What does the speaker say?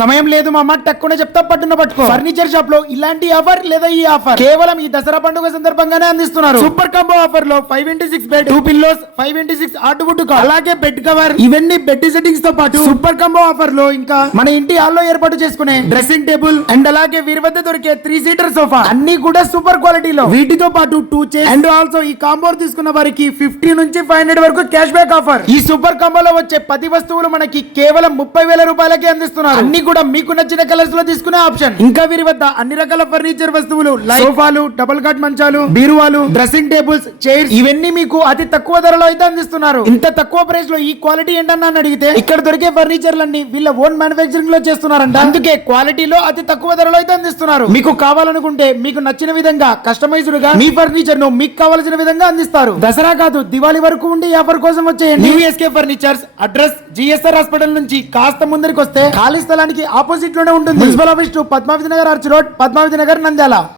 సమయం లేదు మామ, టక్కున చెప్తా, పట్టున పట్టుకో. ఫర్నిచర్ షాప్ లో ఇలాంటి ఆఫర్ లేదా ఈ ఆఫర్ కేవలం ఈ దసరా పండుగ సందర్భంగానే అందిస్తున్నారు. సూపర్ కాంబో ఆఫర్ లో 5x6 bed, 2 pillows, 5x6 hardwood cot, అలాగే బెడ్ కవర్, ఇవన్నీ బెడ్ సెట్టింగ్స్ తో పాటు సూపర్ కాంబో ఆఫర్ లో ఇంకా మన ఇంటి హాల్లో ఏర్పాటు చేసుకునే డ్రెస్సింగ్ టేబుల్ అండ్ అలాగే వీరి వద్ద దొరికే 3 సీటర్ సోఫా అన్ని కూడా సూపర్ క్వాలిటీలో. వీటితో పాటు 2 చైర్స్ అండ్ ఆల్సో ఈ కాంబో తీసుకున్న వారికి 50 నుంచి 500 వరకు క్యాష్ బ్యాక్ ఆఫర్. ఈ సూపర్ కాంబోలో వచ్చే 10 వస్తువులు మనకి కేవలం 30,000 రూపాయలకే అందిస్తున్నారు. అన్ని కూడా మీకు నచ్చిన కలర్స్ లో తీసుకునే ఆప్షన్. ఇంకా వీరి వద్ద అన్ని రకాల ఫర్నిచర్ వస్తువులు లైక్ సోఫాలు, డబుల్ కాట్ మంచాలు, బీరువాలు, డ్రెస్సింగ్ టేబుల్స్, చైర్స్ ఇవన్నీ మీకు అతి తక్కువ ధరలో అయితే అందిస్తున్నారు. ఇంత తక్కువ ప్రైస్ లో ఈ క్వాలిటీ ఏంటన్నా అని అడిగితే ఇక్కడ దొరికే ఫర్నిచర్లన్నీ వీళ్ళ ఓన్ మ్యానుఫ్యాక్చరింగ్ లో చేస్తున్నారంట. అందుకే క్వాలిటీలో అతి తక్కువ ధరలో అయితే అందిస్తున్నారు. మీకు కావాలనుకుంటే మీకు నచ్చిన విధంగా కస్టమైజ్డ్ గా మీ ఫర్నిచర్ ను మీకు కావాల్సిన విధంగా అందిస్తారు. దసరా కాదు, దివాళీ వరకు ఉండే ఈ ఆఫర్ కోసం వచ్చేయండి. New SK furnitures address GSR hospital నుంచి కాస్త ముందరికి వస్తే ఖాళీ స్థలానికి ఆపోజిట్ లోనే ఉంటుంది. Municipal office to Padmavati Nagar arch road, Padmavati Nagar, Nandyal.